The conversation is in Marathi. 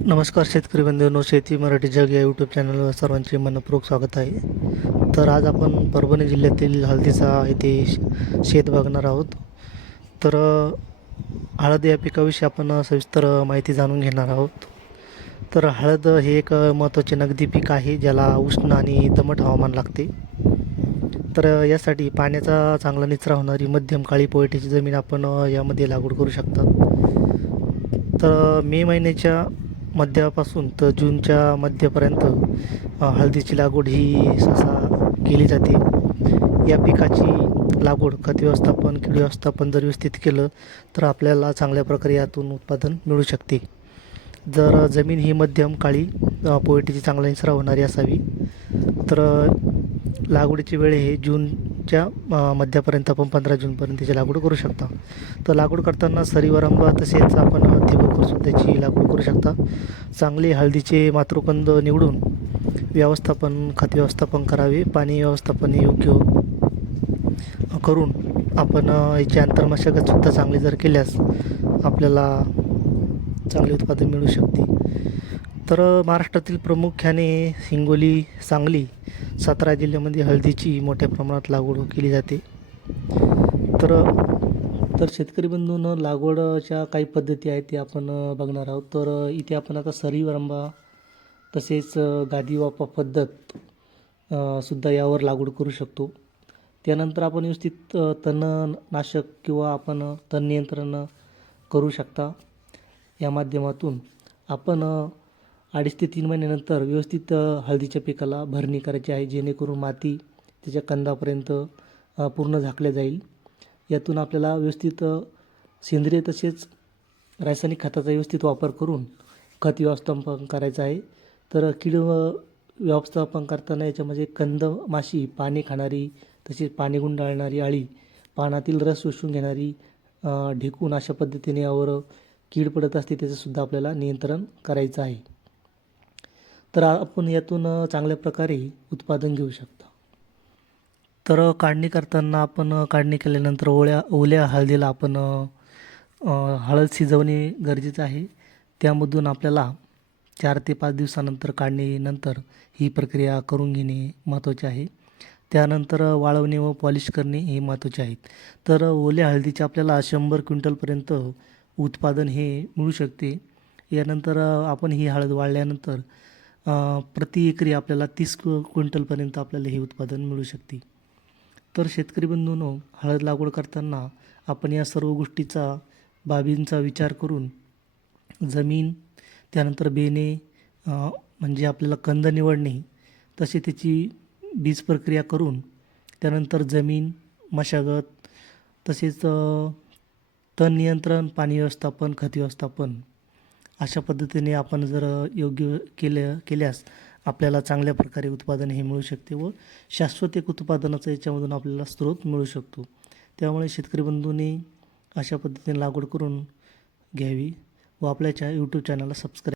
नमस्कार शेतकरी बंधूंनो शेती मराठी जग या यूट्यूब चॅनलवर सर्वांचे मनपूर्वक स्वागत आहे. तर आज आपण परभणी जिल्ह्यातील हळदीचा येथे शेत बघणार आहोत. तर हळद या पिकाविषयी आपण सविस्तर माहिती जाणून घेणार आहोत. तर हळद हे एक महत्त्वाचे नगदी पीक आहे ज्याला उष्ण आणि दमट हवामान लागते. तर यासाठी पाण्याचा चांगला निचरा होणारी मध्यम काळी पोयटीची जमीन आपण यामध्ये लागवड करू शकतात तर मे महिन्याच्या मध्यापासून तर जूनच्या मध्यापर्यंत हळदीची लागवड ही सहसा केली जाते. या पिकाची लागवड खत व्यवस्थापन कीड व्यवस्थापन जर व्यवस्थित केलं तर आपल्याला चांगल्या प्रकारे यातून उत्पादन मिळू शकते. जर जमीन ही मध्यम काळी पोयटीची चांगला निसरा होणारी असावी तर लागवडीची वेळ हे जूनच्या मध्यापर्यंत आपण पंधरा जूनपर्यंत त्याची लागवड करू शकता. तर लागवड करताना सरीवरंबा तसेच आपण ठिबकवर करून त्याची करू शकता. चांगले हळदीचे मातृकंद निवडून व्यवस्थापन खत व्यवस्थापन करावे पाणी व्यवस्थापन योग्य करून आपण याची आंतरमशागतसुद्धा चांगली जर केल्यास आपल्याला चांगले उत्पादन मिळू शकते. तर महाराष्ट्रातील प्रामुख्याने हिंगोली सांगली सातारा जिल्ह्यामध्ये हळदीची मोठ्या प्रमाणात लागवड केली जाते. तर तर शेतकरी बंधूंनो लागवडच्या काही पद्धती आहेत ते आपण बघणार आहोत. तर इथे आपण आता सरी वरंबा तसेच गादी वापा पद्धत सुद्धा यावर लागवड करू शकतो. त्यानंतर आपण व्यवस्थित तणनाशक किंवा आपण तण नियंत्रण करू शकता. या माध्यमातून आपण अडीच ते तीन महिन्यानंतर व्यवस्थित हळदीच्या पिकाला भरणी करायची आहे जेणेकरून माती त्याच्या कंदापर्यंत पूर्ण झाकल्या जाईल. यातून आपल्याला व्यवस्थित सेंद्रिय तसेच रासायनिक खताचा व्यवस्थित वापर करून खत व्यवस्थापन करायचं आहे. तर कीड व्यवस्थापन करताना याच्यामध्ये कंद माशी पाणी खाणारी तसेच पाणी गुंडाळणारी अळी पानातील रस शोषून घेणारी ढेकून अशा पद्धतीने यावर कीड पडत असते त्याचंसुद्धा आपल्याला नियंत्रण करायचं आहे. तर आपण यातून चांगल्या प्रकारे उत्पादन घेऊ शकता. तर काढणी करताना आपण काढणी केल्यानंतर ओल्या ओल्या हळदीला आपण हळद शिजवणे गरजेचं आहे. त्यामधून आपल्याला चार ते पाच दिवसानंतर काढणीनंतर ही प्रक्रिया करून घेणे महत्त्वाचे आहे. त्यानंतर वाळवणे व पॉलिश करणे हे महत्त्वाचे आहेत. तर ओल्या हळदीचे आपल्याला शंभर क्विंटलपर्यंत उत्पादन हे मिळू शकते. यानंतर आपण ही हळद वाळल्यानंतर प्रति एकरी आपल्याला तीस क्विंटलपर्यंत आपल्याला हे उत्पादन मिळू शकते. तर शेतकरी बंधूंनो हळद लागवड करताना आपण या सर्व गोष्टीचा बाबींचा विचार करून जमीन त्यानंतर बेणे म्हणजे आपल्याला कंद निवडणे तसे त्याची बीज प्रक्रिया करून त्यानंतर जमीन मशागत तसेच तण नियंत्रण पाणी व्यवस्थापन खत व्यवस्थापन अशा पद्धतीने आपण जर योग्य केलं केल्यास आपल्याला चांगल्या प्रकारे उत्पादन हे मिळू शकते व शाश्वत एक उत्पादनाचा याच्यामधून आपल्याला स्रोत मिळू शकतो. त्यामुळे शेतकरी बंधूंनी अशा पद्धतीने लागवड करून घ्यावी व आपल्या च्या यूट्यूब चॅनलला सबस्क्राईब